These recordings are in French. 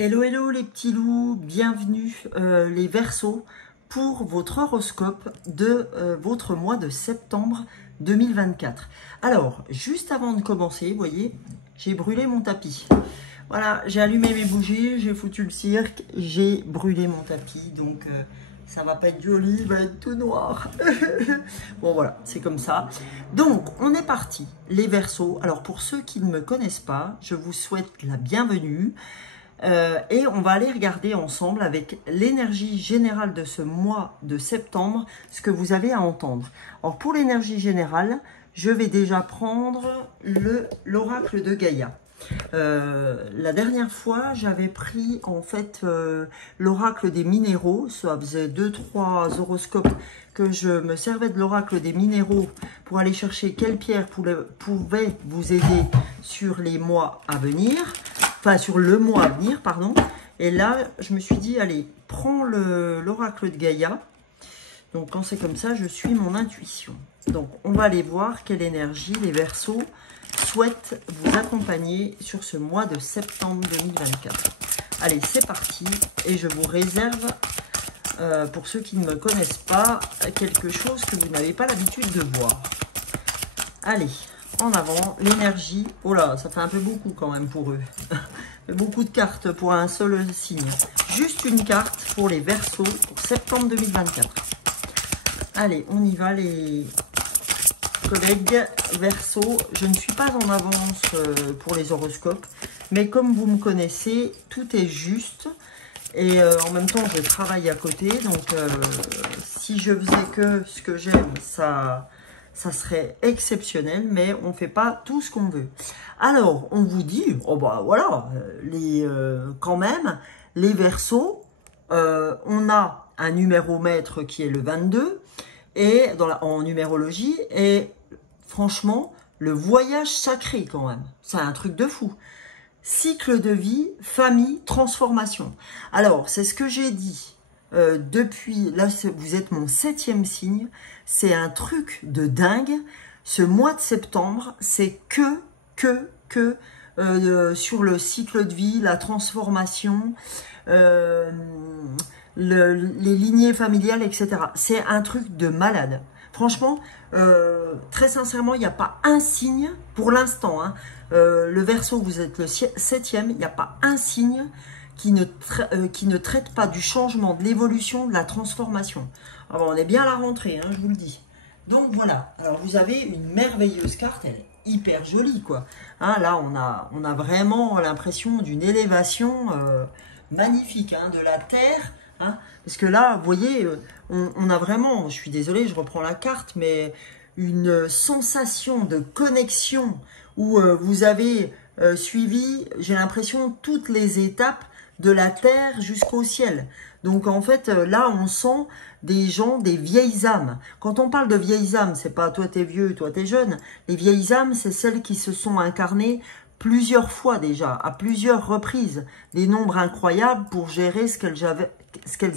Hello, hello les petits loups, bienvenue les Verseaux pour votre horoscope de votre mois de septembre 2024. Alors, juste avant de commencer, vous voyez, j'ai brûlé mon tapis. Voilà, j'ai allumé mes bougies, j'ai foutu le cirque, j'ai brûlé mon tapis, donc ça va pas être joli, il va être tout noir. Bon voilà, c'est comme ça. Donc, on est parti, les Verseaux. Alors, pour ceux qui ne me connaissent pas, je vous souhaite la bienvenue. Et on va aller regarder ensemble avec l'énergie générale de ce mois de septembre, ce que vous avez à entendre. Alors pour l'énergie générale, je vais déjà prendre l'oracle de Gaïa. La dernière fois, j'avais pris en fait l'oracle des minéraux. Ça faisait 2-3 horoscopes que je me servais de l'oracle des minéraux pour aller chercher quelle pierre pouvait vous aider sur les mois à venir. Enfin, sur le mois à venir, pardon. Et là, je me suis dit, allez, prends l'oracle de Gaïa. Donc, quand c'est comme ça, je suis mon intuition. Donc, on va aller voir quelle énergie les Verseaux souhaitent vous accompagner sur ce mois de septembre 2024. Allez, c'est parti. Et je vous réserve, pour ceux qui ne me connaissent pas, quelque chose que vous n'avez pas l'habitude de voir. Allez, en avant, l'énergie. Oh là, ça fait un peu beaucoup quand même pour eux. Beaucoup de cartes pour un seul signe. Juste une carte pour les Verseaux pour septembre 2024. Allez, on y va les collègues Verseaux. Je ne suis pas en avance pour les horoscopes, mais comme vous me connaissez, tout est juste. Et en même temps, je travaille à côté. Donc, si je faisais que ce que j'aime, ça serait exceptionnel, mais on ne fait pas tout ce qu'on veut. Alors, on vous dit, oh bah voilà, quand même, les Verseaux, on a un numéro maître qui est le 22, et en numérologie, et franchement, le voyage sacré quand même, c'est un truc de fou. Cycle de vie, famille, transformation. Alors, c'est ce que j'ai dit. Depuis, là vous êtes mon 7e signe, c'est un truc de dingue. Ce mois de septembre, c'est que sur le cycle de vie, la transformation, les lignées familiales, etc. C'est un truc de malade. Franchement, très sincèrement, il n'y a pas un signe, pour l'instant, hein, le Verseau, vous êtes le 7e, il n'y a pas un signe qui ne traite pas du changement, de l'évolution, de la transformation. Alors, on est bien à la rentrée, hein, je vous le dis. Donc voilà, alors vous avez une merveilleuse carte, elle est hyper jolie, quoi. Hein, là, on a vraiment l'impression d'une élévation magnifique, hein, de la Terre. Hein, parce que là, vous voyez, on a vraiment, je suis désolée, je reprends la carte, mais une sensation de connexion où vous avez suivi, j'ai l'impression, toutes les étapes de la terre jusqu'au ciel. Donc en fait, là, on sent des gens, des vieilles âmes. Quand on parle de vieilles âmes, c'est pas toi t'es vieux, toi t'es jeune. Les vieilles âmes, c'est celles qui se sont incarnées plusieurs fois déjà, à plusieurs reprises, des nombres incroyables pour gérer ce qu'elles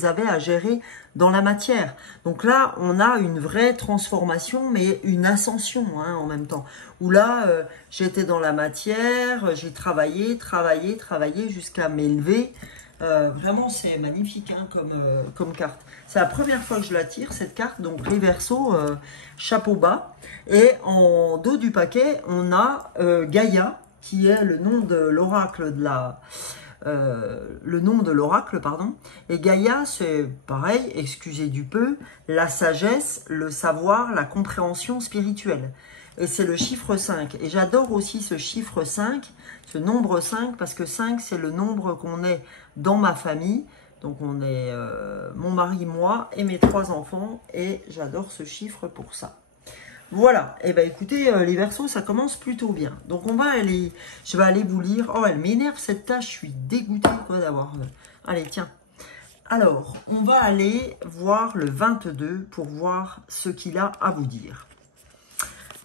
avaient à gérer dans la matière. Donc là, on a une vraie transformation, mais une ascension, hein, en même temps. Où là, j'étais dans la matière, j'ai travaillé jusqu'à m'élever. Vraiment, c'est magnifique, hein, comme carte. C'est la première fois que je la tire, cette carte. Donc les Verseaux, chapeau bas. Et en dos du paquet, on a Gaïa, qui est le nom de l'oracle pardon. Et Gaïa, c'est pareil, excusez du peu, la sagesse, le savoir, la compréhension spirituelle. Et c'est le chiffre 5. Et j'adore aussi ce chiffre 5, ce nombre 5, parce que 5, c'est le nombre qu'on est dans ma famille. Donc on est mon mari, moi et mes 3 enfants. Et j'adore ce chiffre pour ça. Voilà, et bien écoutez, les Verseaux, ça commence plutôt bien. Donc je vais aller vous lire. Oh, elle m'énerve cette tâche, je suis dégoûtée quoi d'avoir. Allez, tiens. Alors, on va aller voir le 22 pour voir ce qu'il a à vous dire.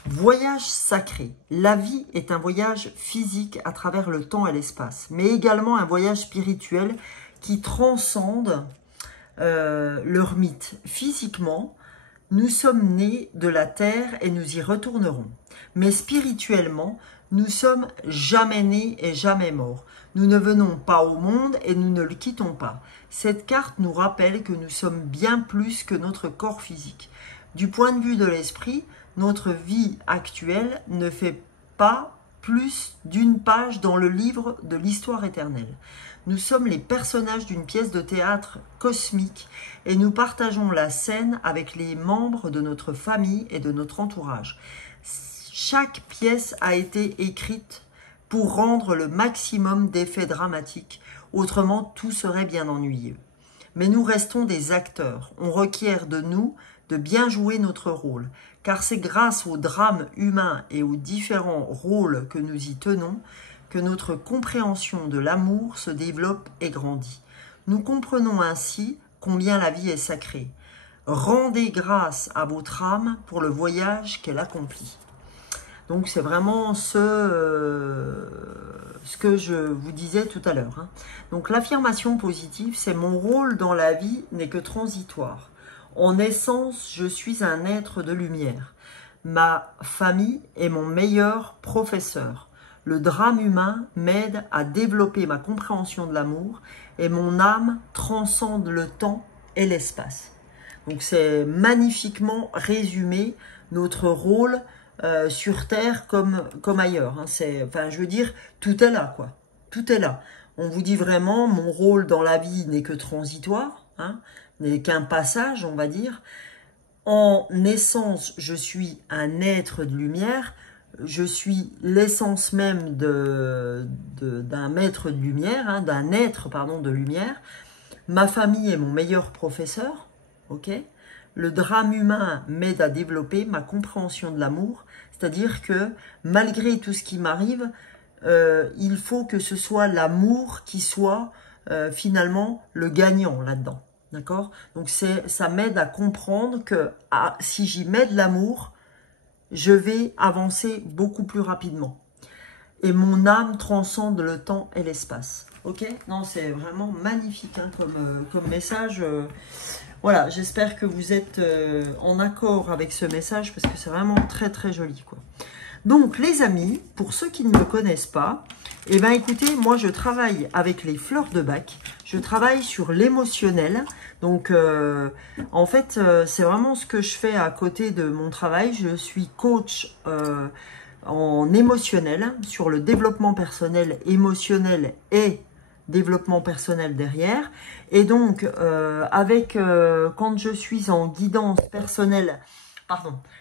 Voyage sacré. La vie est un voyage physique à travers le temps et l'espace, mais également un voyage spirituel qui transcende leur mythe. Physiquement, nous sommes nés de la terre et nous y retournerons. Mais spirituellement, nous sommes jamais nés et jamais morts. Nous ne venons pas au monde et nous ne le quittons pas. Cette carte nous rappelle que nous sommes bien plus que notre corps physique. Du point de vue de l'esprit, notre vie actuelle ne fait pas plus d'une page dans le livre de l'histoire éternelle. Nous sommes les personnages d'une pièce de théâtre cosmique et nous partageons la scène avec les membres de notre famille et de notre entourage. Chaque pièce a été écrite pour rendre le maximum d'effets dramatiques, autrement tout serait bien ennuyeux. Mais nous restons des acteurs, on requiert de nous de bien jouer notre rôle, car c'est grâce au drame humain et aux différents rôles que nous y tenons que notre compréhension de l'amour se développe et grandit. Nous comprenons ainsi combien la vie est sacrée. Rendez grâce à votre âme pour le voyage qu'elle accomplit. Donc c'est vraiment ce que je vous disais tout à l'heure. Hein. Donc l'affirmation positive, c'est mon rôle dans la vie n'est que transitoire. En essence, je suis un être de lumière. Ma famille est mon meilleur professeur. Le drame humain m'aide à développer ma compréhension de l'amour et mon âme transcende le temps et l'espace. Donc c'est magnifiquement résumé notre rôle sur Terre comme ailleurs. Hein. Enfin, je veux dire, tout est là, quoi. Tout est là. On vous dit vraiment, mon rôle dans la vie n'est que transitoire, hein, n'est qu'un passage, on va dire. En essence, je suis un être de lumière. Je suis l'essence même d'un maître de lumière, hein, d'un être, pardon, de lumière. Ma famille est mon meilleur professeur, ok ? Le drame humain m'aide à développer ma compréhension de l'amour, c'est-à-dire que malgré tout ce qui m'arrive, il faut que ce soit l'amour qui soit finalement le gagnant là-dedans, d'accord ? Donc ça m'aide à comprendre que si j'y mets de l'amour, je vais avancer beaucoup plus rapidement. Et mon âme transcende le temps et l'espace. Ok? Non, c'est vraiment magnifique hein, comme message. Voilà, j'espère que vous êtes en accord avec ce message parce que c'est vraiment très très joli, quoi. Donc les amis, pour ceux qui ne me connaissent pas, eh bien écoutez, moi je travaille avec les fleurs de bac, je travaille sur l'émotionnel. Donc en fait, c'est vraiment ce que je fais à côté de mon travail. Je suis coach en émotionnel, sur le développement personnel, émotionnel et développement personnel derrière. Et donc, quand je suis en guidance personnelle,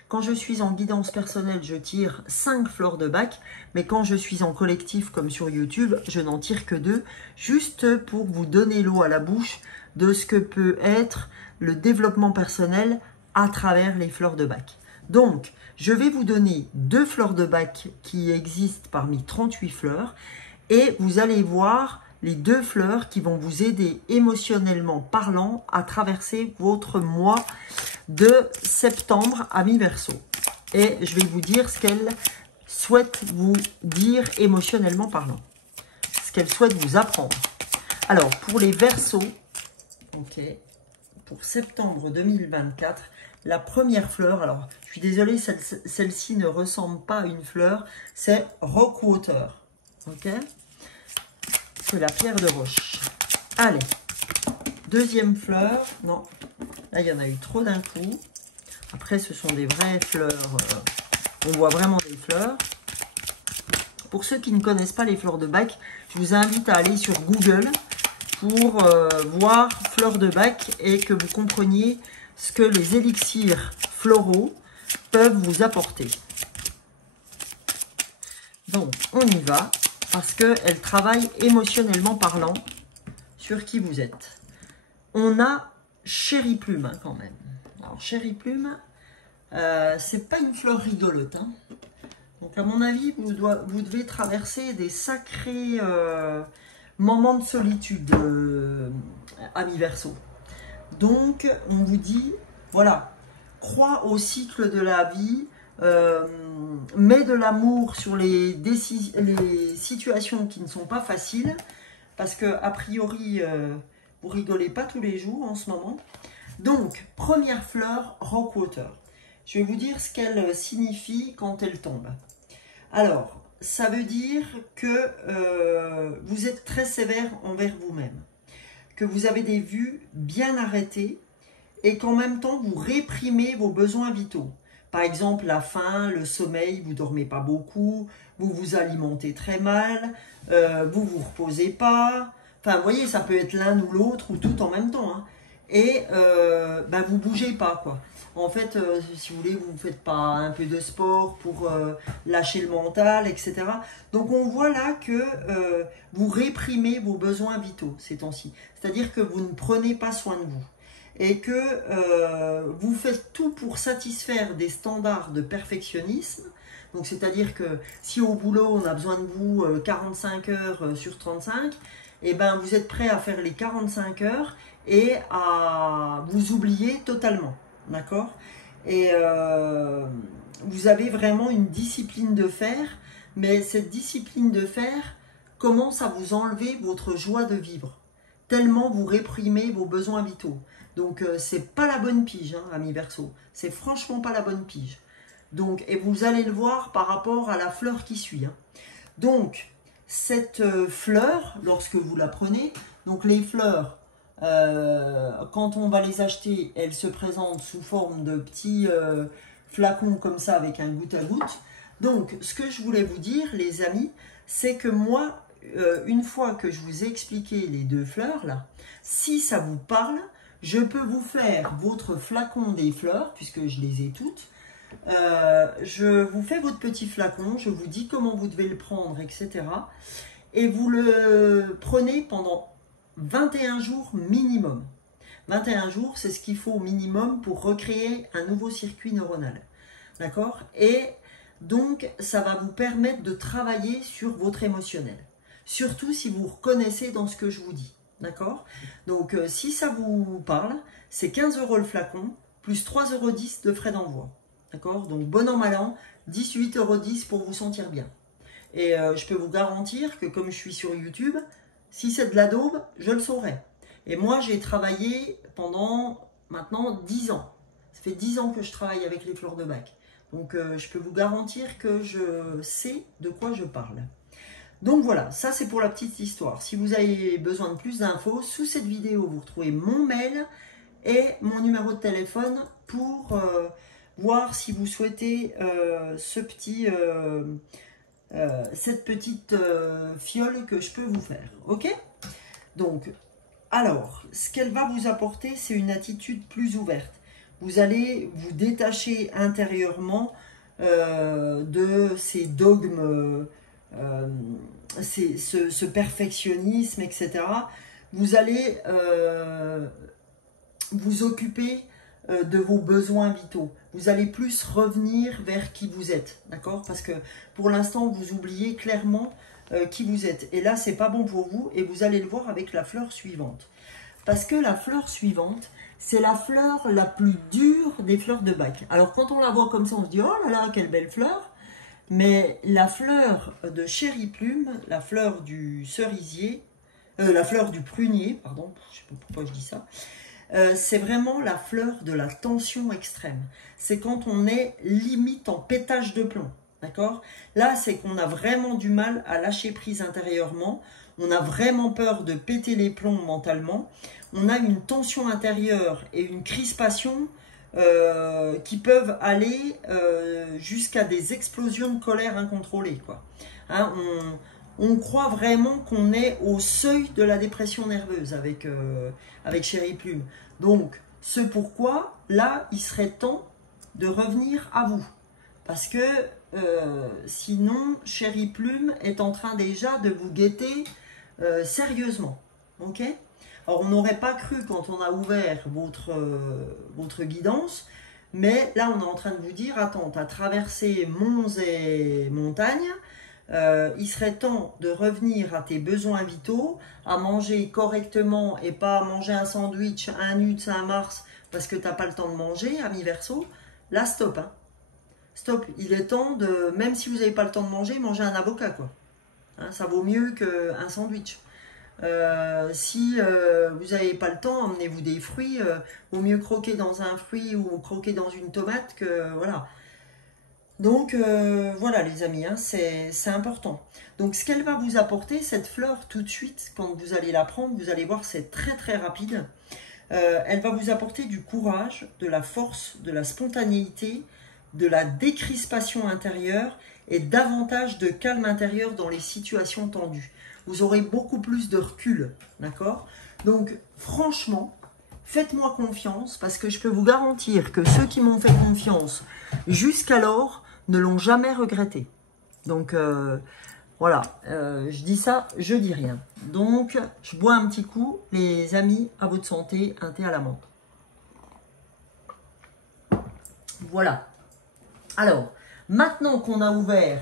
quand je suis en guidance personnelle, je tire 5 fleurs de bac, mais quand je suis en collectif comme sur YouTube, je n'en tire que 2, juste pour vous donner l'eau à la bouche de ce que peut être le développement personnel à travers les fleurs de bac. Donc, je vais vous donner 2 fleurs de bac qui existent parmi 38 fleurs, et vous allez voir les 2 fleurs qui vont vous aider émotionnellement parlant à traverser votre mois de septembre à mi-Verseau. Et je vais vous dire ce qu'elle souhaite vous dire émotionnellement parlant. Ce qu'elle souhaite vous apprendre. Alors, pour les Verseaux, ok, pour septembre 2024, la première fleur, alors je suis désolée, celle-ci ne ressemble pas à une fleur, c'est Rockwater. Ok? C'est la pierre de roche. Allez, deuxième fleur. Non, là il y en a eu trop d'un coup. Après ce sont des vraies fleurs. On voit vraiment des fleurs. Pour ceux qui ne connaissent pas les fleurs de bac, je vous invite à aller sur Google pour voir fleurs de bac et que vous compreniez ce que les élixirs floraux peuvent vous apporter. Donc on y va. Parce qu'elle travaille émotionnellement parlant sur qui vous êtes. On a Chéri Plume hein, quand même. Alors Chéri Plume, c'est pas une fleur rigolote. Hein. Donc à mon avis, vous devez traverser des sacrés moments de solitude à mi-Verseau. Donc on vous dit, voilà, crois au cycle de la vie. Mets de l'amour sur les situations qui ne sont pas faciles parce que a priori vous rigolez pas tous les jours en ce moment. Donc première fleur, Rockwater. Je vais vous dire ce qu'elle signifie quand elle tombe. Alors ça veut dire que vous êtes très sévère envers vous-même, que vous avez des vues bien arrêtées et qu'en même temps, vous réprimez vos besoins vitaux. Par exemple, la faim, le sommeil, vous ne dormez pas beaucoup, vous vous alimentez très mal, vous ne vous reposez pas. Enfin, vous voyez, ça peut être l'un ou l'autre ou tout en même temps. Hein. Et vous ne bougez pas, quoi. En fait, si vous voulez, vous ne faites pas un peu de sport pour lâcher le mental, etc. Donc, on voit là que vous réprimez vos besoins vitaux ces temps-ci. C'est-à-dire que vous ne prenez pas soin de vous. Et que vous faites tout pour satisfaire des standards de perfectionnisme. Donc, c'est-à-dire que si au boulot, on a besoin de vous 45 heures sur 35, et ben, vous êtes prêt à faire les 45 heures et à vous oublier totalement. D'accord? Et vous avez vraiment une discipline de fer, mais cette discipline de fer commence à vous enlever votre joie de vivre, tellement vous réprimez vos besoins vitaux. Donc, c'est pas la bonne pige, hein, amis Verseau. C'est franchement pas la bonne pige. Donc, et vous allez le voir par rapport à la fleur qui suit. Hein. Donc, cette fleur, lorsque vous la prenez, donc les fleurs, quand on va les acheter, elles se présentent sous forme de petits flacons comme ça avec un goutte à goutte. Donc, ce que je voulais vous dire, les amis, c'est que moi, une fois que je vous ai expliqué les deux fleurs, là, si ça vous parle, je peux vous faire votre flacon des fleurs, puisque je les ai toutes. Je vous fais votre petit flacon, je vous dis comment vous devez le prendre, etc. Et vous le prenez pendant 21 jours minimum. 21 jours, c'est ce qu'il faut au minimum pour recréer un nouveau circuit neuronal. D'accord? Et donc, ça va vous permettre de travailler sur votre émotionnel. Surtout si vous reconnaissez dans ce que je vous dis. D'accord? Donc, si ça vous parle, c'est 15 € le flacon, plus 3,10 € de frais d'envoi. D'accord? Donc, bon an, mal an, 18,10 € pour vous sentir bien. Et je peux vous garantir que comme je suis sur YouTube, si c'est de la daube, je le saurai. Et moi, j'ai travaillé pendant maintenant 10 ans. Ça fait 10 ans que je travaille avec les fleurs de bac. Donc, je peux vous garantir que je sais de quoi je parle. Donc voilà, ça c'est pour la petite histoire. Si vous avez besoin de plus d'infos, sous cette vidéo, vous retrouvez mon mail et mon numéro de téléphone pour voir si vous souhaitez cette petite fiole que je peux vous faire. Ok? Donc, alors, ce qu'elle va vous apporter, c'est une attitude plus ouverte. Vous allez vous détacher intérieurement de ces dogmes, ce perfectionnisme, etc. Vous allez vous occuper de vos besoins vitaux. Vous allez plus revenir vers qui vous êtes, d'accord? Parce que pour l'instant, vous oubliez clairement qui vous êtes. Et là, c'est pas bon pour vous et vous allez le voir avec la fleur suivante. Parce que la fleur suivante, c'est la fleur la plus dure des fleurs de bac. Alors, quand on la voit comme ça, on se dit « Oh là là, quelle belle fleur !» Mais la fleur de Chéri Plume, la fleur du cerisier, la fleur du prunier, pardon, je ne sais pas pourquoi je dis ça, c'est vraiment la fleur de la tension extrême. C'est quand on est limite en pétage de plomb, d'accord? Là, c'est qu'on a vraiment du mal à lâcher prise intérieurement, on a vraiment peur de péter les plombs mentalement, on a une tension intérieure et une crispation qui peuvent aller jusqu'à des explosions de colère incontrôlées, quoi. Hein, on croit vraiment qu'on est au seuil de la dépression nerveuse avec Chéri Plume. Donc, ce pourquoi, là, il serait temps de revenir à vous. Parce que sinon, Chéri Plume est en train déjà de vous guetter sérieusement. Ok? Alors, on n'aurait pas cru quand on a ouvert votre guidance, mais là, on est en train de vous dire, attends, tu as traversé monts et montagnes, il serait temps de revenir à tes besoins vitaux, à manger correctement et pas manger un sandwich, un nut, un Mars, parce que tu n'as pas le temps de manger, ami Verseau. Là, stop. Hein. Stop, il est temps de, même si vous n'avez pas le temps de manger un avocat, quoi. Hein, ça vaut mieux qu'un sandwich. Si vous n'avez pas le temps, emmenez-vous des fruits. Vaut mieux croquer dans un fruit ou croquer dans une tomate que voilà. Donc, voilà les amis, hein, c'est important. Donc, ce qu'elle va vous apporter, cette fleur, tout de suite, quand vous allez la prendre, vous allez voir, c'est très très rapide. Elle va vous apporter du courage, de la force, de la spontanéité, de la décrispation intérieure et davantage de calme intérieur dans les situations tendues. Vous aurez beaucoup plus de recul, d'accord? Donc, franchement, faites-moi confiance parce que je peux vous garantir que ceux qui m'ont fait confiance jusqu'alors ne l'ont jamais regretté. Donc, voilà, je dis ça, je dis rien. Donc, je bois un petit coup, les amis, à votre santé, un thé à la menthe. Voilà. Alors, maintenant qu'on a ouvert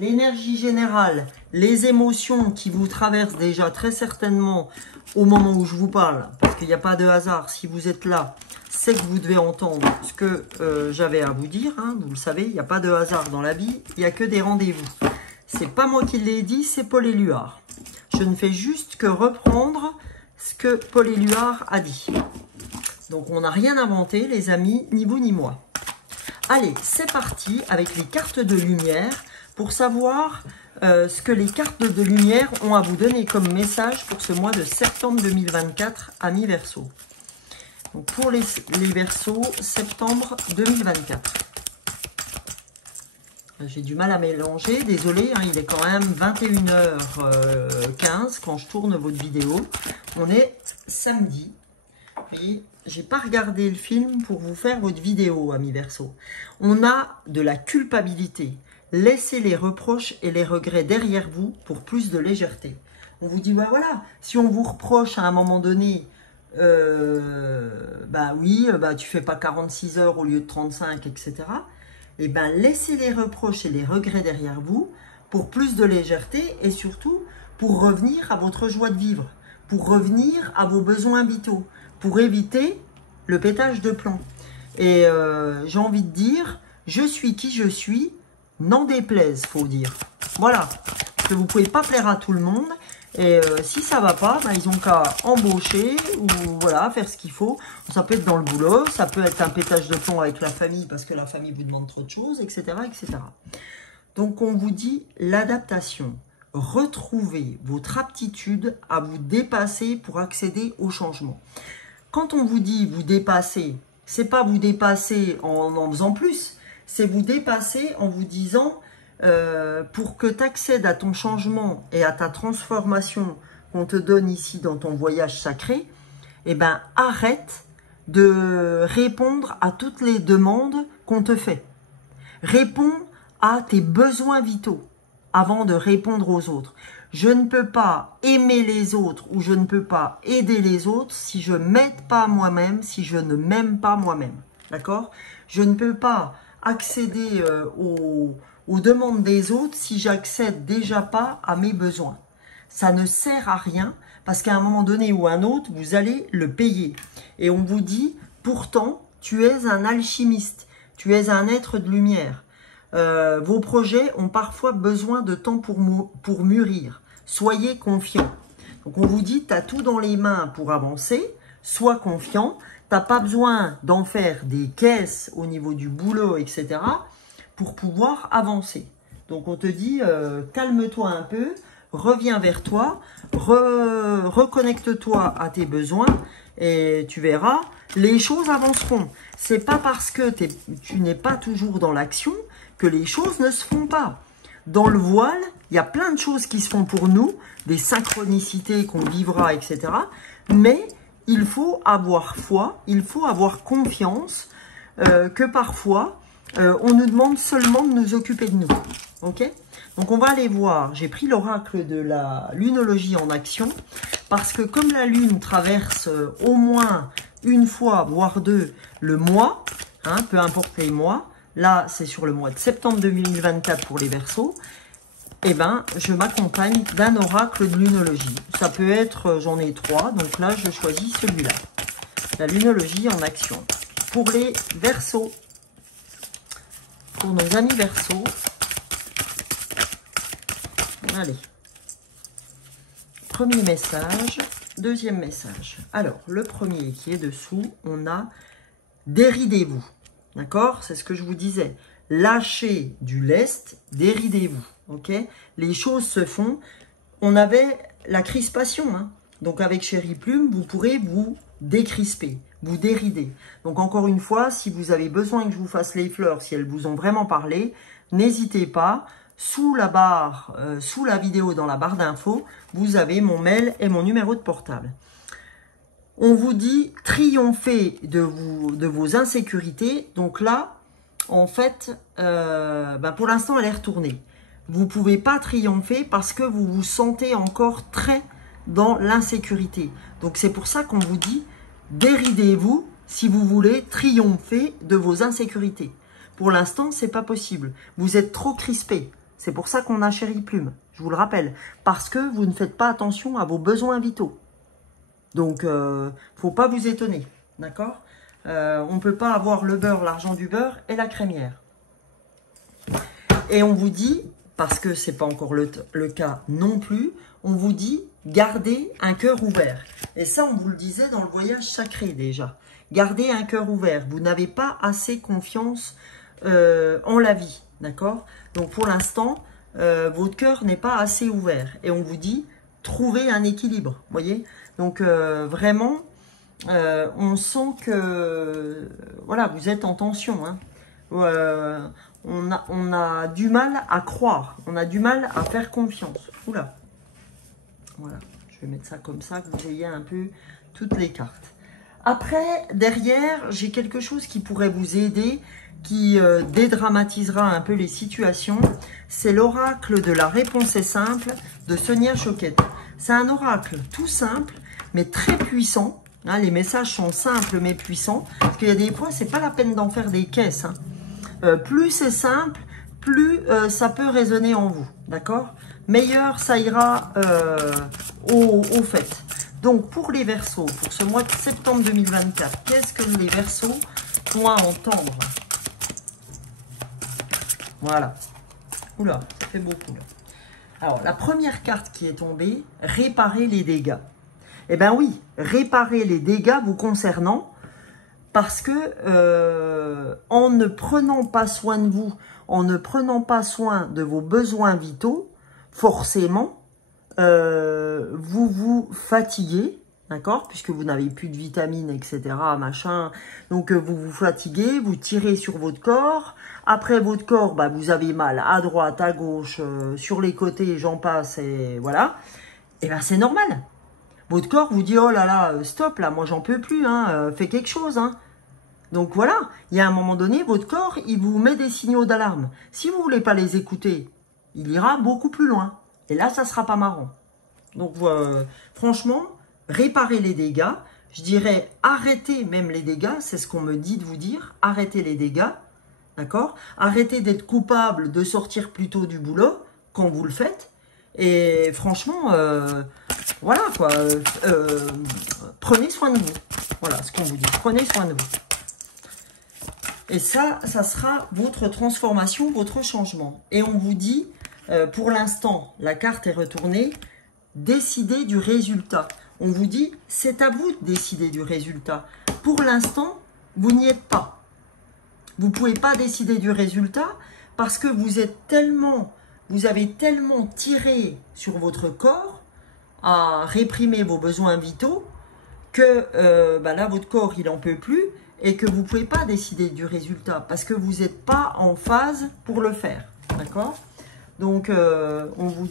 l'énergie générale, les émotions qui vous traversent déjà très certainement au moment où je vous parle, parce qu'il n'y a pas de hasard, si vous êtes là, c'est que vous devez entendre ce que j'avais à vous dire, hein, vous le savez, il n'y a pas de hasard dans la vie, il n'y a que des rendez-vous. C'est pas moi qui l'ai dit, c'est Paul Éluard. Je ne fais juste que reprendre ce que Paul Éluard a dit. Donc on n'a rien inventé les amis, ni vous ni moi. Allez, c'est parti avec les cartes de lumière pour savoir ce que les cartes de lumière ont à vous donner comme message pour ce mois de septembre 2024, amis Verseau. Donc pour les Verseaux, septembre 2024. J'ai du mal à mélanger, désolé, hein, il est quand même 21h15 quand je tourne votre vidéo. On est samedi. Et j'ai pas regardé le film pour vous faire votre vidéo, amis Verseau. On a de la culpabilité. Laissez les reproches et les regrets derrière vous pour plus de légèreté. On vous dit, bah voilà, si on vous reproche à un moment donné, bah oui, bah tu fais pas 46 heures au lieu de 35, etc. Et ben laissez les reproches et les regrets derrière vous pour plus de légèreté et surtout pour revenir à votre joie de vivre, pour revenir à vos besoins vitaux, pour éviter le pétage de plomb. Et j'ai envie de dire, je suis qui je suis, n'en déplaise, faut dire. Voilà, parce que vous ne pouvez pas plaire à tout le monde. Et si ça va pas, ben, ils ont qu'à embaucher ou voilà, faire ce qu'il faut. Ça peut être dans le boulot, ça peut être un pétage de plomb avec la famille parce que la famille vous demande trop de choses, etc., etc. Donc on vous dit l'adaptation. Retrouvez votre aptitude à vous dépasser pour accéder au changement. Quand on vous dit vous dépasser, c'est pas vous dépasser en faisant plus, c'est vous dépasser en vous disant pour que tu accèdes à ton changement et à ta transformation qu'on te donne ici dans ton voyage sacré, eh ben arrête de répondre à toutes les demandes qu'on te fait. Réponds à tes besoins vitaux avant de répondre aux autres. Je ne peux pas aimer les autres ou je ne peux pas aider les autres si je ne m'aide pas moi-même, si je ne m'aime pas moi-même. D'accord? Je ne peux pas accéder aux demandes des autres si j'accède déjà pas à mes besoins. Ça ne sert à rien parce qu'à un moment donné ou un autre, vous allez le payer. Et on vous dit, pourtant, tu es un alchimiste, tu es un être de lumière. Vos projets ont parfois besoin de temps pour mûrir. Soyez confiant. Donc on vous dit, tu as tout dans les mains pour avancer, sois confiant. Tu n'as pas besoin d'en faire des caisses au niveau du boulot, etc. pour pouvoir avancer. Donc on te dit, calme-toi un peu, reviens vers toi, reconnecte-toi à tes besoins et tu verras, les choses avanceront. C'est pas parce que tu n'es pas toujours dans l'action que les choses ne se font pas. Dans le voile, il y a plein de choses qui se font pour nous, des synchronicités qu'on vivra, etc. Mais il faut avoir foi, il faut avoir confiance que parfois, on nous demande seulement de nous occuper de nous. Ok? Donc on va aller voir, j'ai pris l'oracle de la lunologie en action, parce que comme la lune traverse au moins une fois, voire deux, le mois, hein, peu importe les mois, là c'est sur le mois de septembre 2024 pour les Verseaux, eh ben, je m'accompagne d'un oracle de lunologie. Ça peut être, j'en ai 3, donc là je choisis celui-là. La lunologie en action. Pour les Verseaux, pour nos amis Verseaux, allez, premier message, deuxième message. Alors, le premier qui est dessous, on a « Déridez-vous ». D'accord? C'est ce que je vous disais. lâchez du lest, déridez-vous. Ok, les choses se font. On avait la crispation, hein. Donc avec Chérie Plume, vous pourrez vous décrisper, vous dérider. Donc encore une fois, si vous avez besoin que je vous fasse les fleurs, si elles vous ont vraiment parlé, n'hésitez pas. Sous la barre, sous la vidéo, dans la barre d'infos, vous avez mon mail et mon numéro de portable. On vous dit triompher de vos insécurités. Donc là, en fait, pour l'instant, elle est retournée. Vous ne pouvez pas triompher parce que vous vous sentez encore très dans l'insécurité. Donc c'est pour ça qu'on vous dit déridez-vous si vous voulez triompher de vos insécurités. Pour l'instant, ce n'est pas possible. Vous êtes trop crispé. C'est pour ça qu'on a Chérie Plume, je vous le rappelle. Parce que vous ne faites pas attention à vos besoins vitaux. Donc, faut pas vous étonner, d'accord? On ne peut pas avoir le beurre, l'argent du beurre et la crémière. Et on vous dit, parce que ce n'est pas encore le cas non plus, on vous dit gardez un cœur ouvert. Et ça, on vous le disait dans le voyage sacré déjà. Gardez un cœur ouvert. Vous n'avez pas assez confiance en la vie, d'accord? Donc pour l'instant, votre cœur n'est pas assez ouvert. Et on vous dit, trouvez un équilibre, voyez? Donc vraiment, on sent que, voilà, vous êtes en tension, hein. On a du mal à croire, on a du mal à faire confiance. Oula, voilà, je vais mettre ça comme ça, que vous ayez un peu toutes les cartes. Après, derrière, j'ai quelque chose qui pourrait vous aider, qui dédramatisera un peu les situations. C'est l'oracle de la réponse est simple de Sonia Choquette. C'est un oracle tout simple, mais très puissant. Hein, les messages sont simples, mais puissants. Parce qu'il y a des fois, c'est pas la peine d'en faire des caisses. Hein. Plus c'est simple, plus ça peut résonner en vous. D'accord? Meilleur ça ira au fait. Donc, pour les Verseaux, pour ce mois de septembre 2024, qu'est-ce que les Verseaux vont à entendre? Voilà. Oula, ça fait beaucoup là. Alors, la première carte qui est tombée, réparer les dégâts. Eh bien oui, réparer les dégâts vous concernant, parce que en ne prenant pas soin de vous, en ne prenant pas soin de vos besoins vitaux, forcément, vous vous fatiguez, d'accord, puisque vous n'avez plus de vitamines, etc., machin, donc vous vous fatiguez, vous tirez sur votre corps, après votre corps, bah, vous avez mal à droite, à gauche, sur les côtés, j'en passe, et voilà, et bien c'est normal. Votre corps vous dit, oh là là, stop, là, moi j'en peux plus, hein, fais quelque chose, hein. Donc voilà, il y a un moment donné, votre corps, il vous met des signaux d'alarme. Si vous ne voulez pas les écouter, il ira beaucoup plus loin. Et là, ça ne sera pas marrant. Donc, franchement, réparer les dégâts, je dirais arrêter même les dégâts, c'est ce qu'on me dit de vous dire, arrêtez les dégâts, d'accord? Arrêtez d'être coupable de sortir plus tôt du boulot quand vous le faites. Et franchement, voilà quoi, prenez soin de vous. Voilà ce qu'on vous dit, prenez soin de vous. Et ça sera votre transformation, votre changement. Et on vous dit, pour l'instant, la carte est retournée, décidez du résultat. On vous dit, c'est à vous de décider du résultat. Pour l'instant, vous n'y êtes pas. Vous ne pouvez pas décider du résultat parce que vous avez tellement tiré sur votre corps à réprimer vos besoins vitaux que là, votre corps, il n'en peut plus. Et que vous ne pouvez pas décider du résultat parce que vous n'êtes pas en phase pour le faire. D'accord? Donc, on vous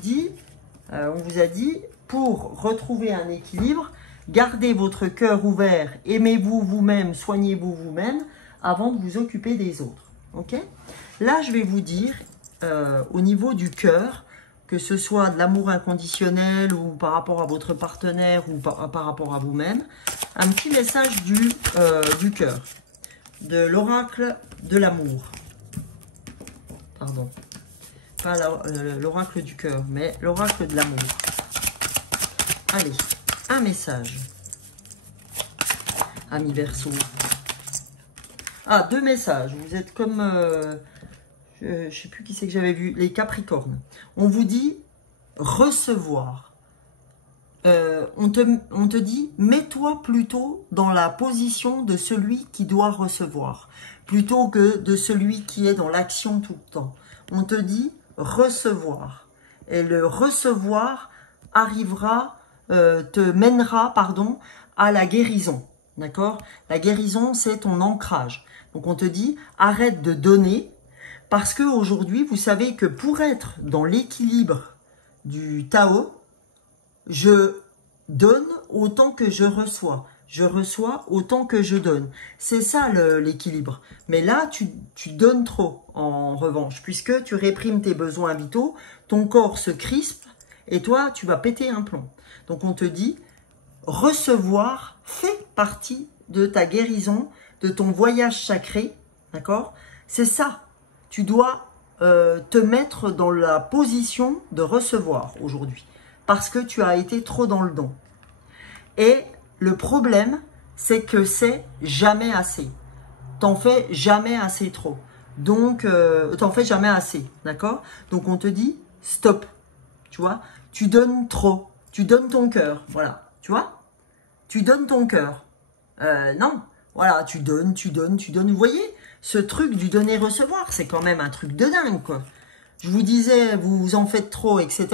a dit, pour retrouver un équilibre, gardez votre cœur ouvert, aimez-vous vous-même, soignez-vous vous-même avant de vous occuper des autres. Ok? Là, je vais vous dire, au niveau du cœur, que ce soit de l'amour inconditionnel ou par rapport à votre partenaire ou par rapport à vous-même, un petit message du cœur, de l'oracle de l'amour. Pardon, pas l'oracle du cœur, mais l'oracle de l'amour. Allez, un message. Amis Verseau. Ah, deux messages. Vous êtes comme... je ne sais plus qui c'est que j'avais vu. Les Capricornes. On vous dit recevoir. on te dit, mets-toi plutôt dans la position de celui qui doit recevoir, plutôt que de celui qui est dans l'action tout le temps. On te dit recevoir. Et le recevoir arrivera, te mènera, pardon, à la guérison. D'accord? La guérison, c'est ton ancrage. Donc on te dit, arrête de donner, parce qu'aujourd'hui, vous savez que pour être dans l'équilibre du Tao, je donne autant que je reçois. Je reçois autant que je donne. C'est ça l'équilibre. Mais là, tu donnes trop, en revanche, puisque tu réprimes tes besoins vitaux, ton corps se crispe, et toi, tu vas péter un plomb. Donc on te dit, recevoir fait partie de ta guérison, de ton voyage sacré, d'accord? C'est ça. Tu dois te mettre dans la position de recevoir aujourd'hui, parce que tu as été trop dans le don. Et le problème, c'est que c'est jamais assez. T'en fais jamais assez trop. Donc, t'en fais jamais assez, d'accord? Donc, on te dit, stop, tu vois? Tu donnes trop, tu donnes ton cœur, voilà, tu vois? Tu donnes ton cœur. Non, voilà, tu donnes, tu donnes, tu donnes. Vous voyez, ce truc du donner-recevoir, c'est quand même un truc de dingue, quoi. Je vous disais, vous en faites trop, etc.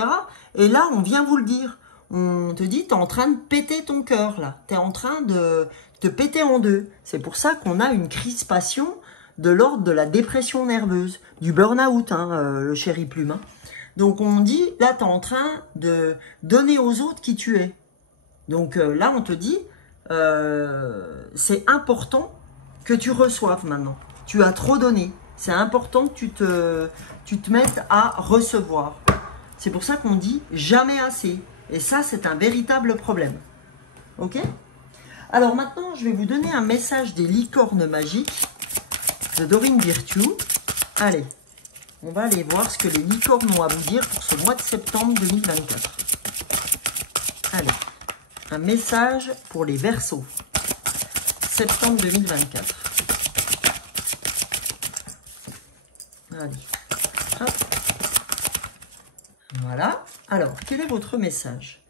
Et là, on vient vous le dire. On te dit, tu es en train de péter ton cœur, là. Tu es en train de te péter en deux. C'est pour ça qu'on a une crispation de l'ordre de la dépression nerveuse, du burn-out, hein, le chéri plume. Hein. Donc, on dit, là, tu es en train de donner aux autres qui tu es. Donc, là, on te dit, c'est important que tu reçoives maintenant. Tu as trop donné. C'est important que tu te mettes à recevoir. C'est pour ça qu'on dit jamais assez. Et ça, c'est un véritable problème. Ok? Alors maintenant, je vais vous donner un message des licornes magiques de Dorine Virtue. Allez, on va aller voir ce que les licornes ont à vous dire pour ce mois de septembre 2024. Allez, un message pour les Verseaux. Septembre 2024. Allez, hop. Voilà. Alors, quel est votre message?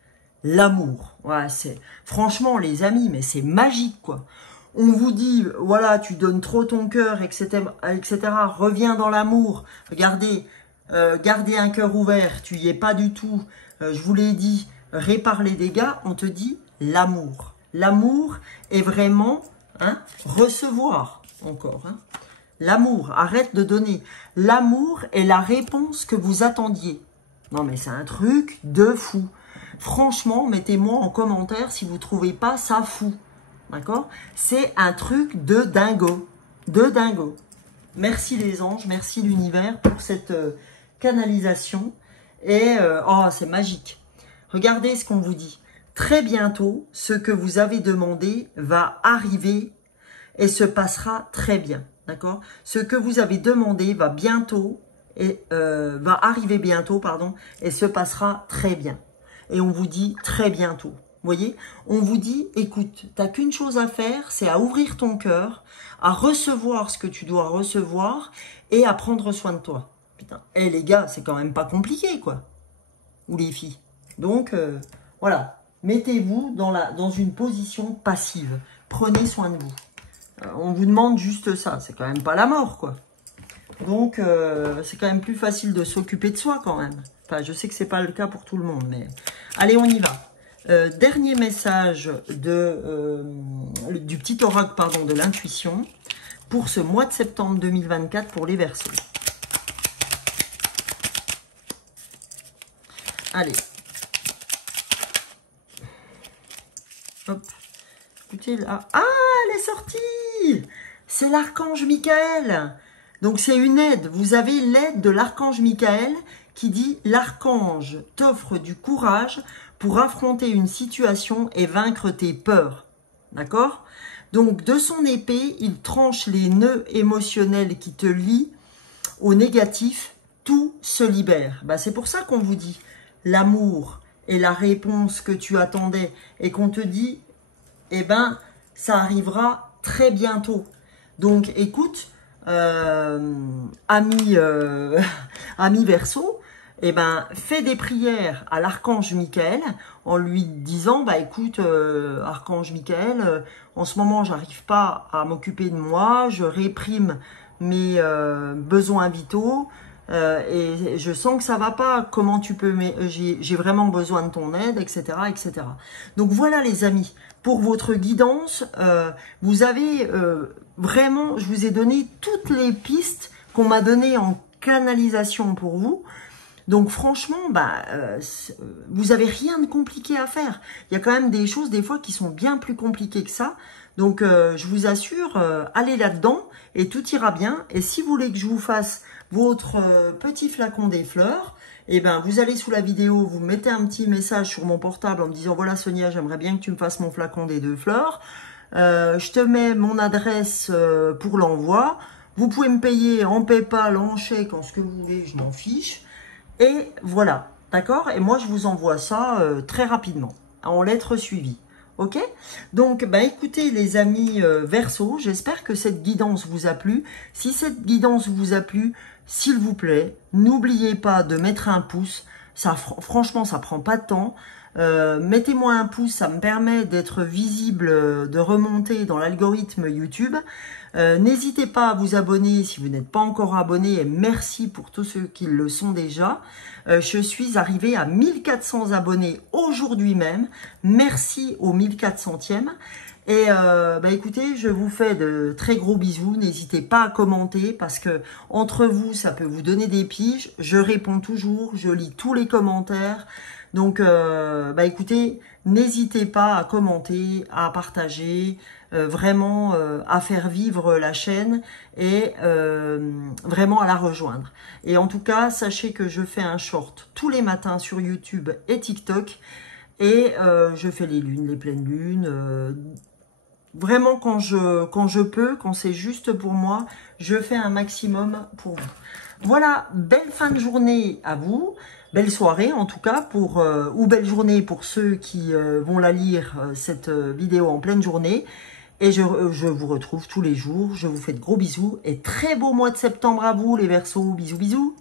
L'amour. Ouais, c'est franchement, les amis, mais c'est magique, quoi. On vous dit, voilà, tu donnes trop ton cœur, etc., etc. Reviens dans l'amour. Regardez, gardez un cœur ouvert. Tu y es pas du tout. Je vous l'ai dit, répare les dégâts. On te dit l'amour. L'amour est vraiment, hein, recevoir encore, hein. L'amour, arrête de donner. L'amour est la réponse que vous attendiez. Non mais c'est un truc de fou. Franchement, mettez-moi en commentaire si vous ne trouvez pas ça fou. D'accord? C'est un truc de dingo. De dingo. Merci les anges, merci l'univers pour cette canalisation. Et oh, c'est magique. Regardez ce qu'on vous dit. Très bientôt, ce que vous avez demandé va arriver et se passera très bien. D'accord? Ce que vous avez demandé va bientôt et va arriver bientôt, pardon, et se passera très bien. Et on vous dit très bientôt. Vous voyez? On vous dit, écoute, t'as qu'une chose à faire, c'est à ouvrir ton cœur, à recevoir ce que tu dois recevoir et à prendre soin de toi. Putain, eh les gars, c'est quand même pas compliqué, quoi. Ou les filles. Donc, voilà. Mettez-vous dans une position passive. Prenez soin de vous. On vous demande juste ça. C'est quand même pas la mort, quoi. Donc, c'est quand même plus facile de s'occuper de soi, quand même. Enfin, je sais que c'est pas le cas pour tout le monde, mais... Allez, on y va. Dernier message du petit oracle, pardon, de l'intuition pour ce mois de septembre 2024 pour les Verseaux. Allez. Hop. Écoutez, là. Ah, elle est sortie! C'est l'archange Michael. Donc, c'est une aide. Vous avez l'aide de l'archange Michael qui dit « L'archange t'offre du courage pour affronter une situation et vaincre tes peurs. » D'accord? Donc, de son épée, il tranche les nœuds émotionnels qui te lient au négatif. Tout se libère. Bah, c'est pour ça qu'on vous dit l'amour est la réponse que tu attendais et qu'on te dit, eh ben, ça arrivera très bientôt. Donc, écoute, ami Verseau, eh ben, fais des prières à l'archange Michael en lui disant, bah écoute, archange Michael, en ce moment, j'arrive pas à m'occuper de moi, je réprime mes besoins vitaux et je sens que ça va pas. Comment tu peux, j'ai vraiment besoin de ton aide, etc., etc. Donc voilà les amis, pour votre guidance, vous avez vraiment, je vous ai donné toutes les pistes qu'on m'a données en canalisation pour vous. Donc franchement, vous avez rien de compliqué à faire. Il y a quand même des choses des fois qui sont bien plus compliquées que ça. Donc je vous assure, allez là-dedans et tout ira bien. Et si vous voulez que je vous fasse votre petit flacon des fleurs, eh ben vous allez sous la vidéo, vous mettez un petit message sur mon portable en me disant voilà Sonia, j'aimerais bien que tu me fasses mon flacon des 2 fleurs. Je te mets mon adresse pour l'envoi. Vous pouvez me payer en PayPal, en chèque, en ce que vous voulez, je m'en fiche. Et voilà, d'accord? Et moi, je vous envoie ça très rapidement, en lettres suivies. Ok? Donc, écoutez les amis Verseau, j'espère que cette guidance vous a plu. Si cette guidance vous a plu, s'il vous plaît, n'oubliez pas de mettre un pouce. Ça, franchement, ça prend pas de temps. Mettez-moi un pouce, ça me permet d'être visible, de remonter dans l'algorithme YouTube. N'hésitez pas à vous abonner si vous n'êtes pas encore abonné et merci pour tous ceux qui le sont déjà. Je suis arrivée à 1400 abonnés aujourd'hui même. Merci au 1400e. Et écoutez, je vous fais de très gros bisous. N'hésitez pas à commenter parce que entre vous, ça peut vous donner des piges. Je réponds toujours, je lis tous les commentaires. Donc, écoutez, n'hésitez pas à commenter, à partager, vraiment à faire vivre la chaîne et vraiment à la rejoindre. Et en tout cas, sachez que je fais un short tous les matins sur YouTube et TikTok et je fais les lunes, les pleines lunes. Vraiment, quand je peux, quand c'est juste pour moi, je fais un maximum pour vous. Voilà, belle fin de journée à vous. Belle soirée en tout cas, ou belle journée pour ceux qui vont la lire, cette vidéo en pleine journée. Et je vous retrouve tous les jours. Je vous fais de gros bisous et très beau mois de septembre à vous les Verseaux. Bisous, bisous.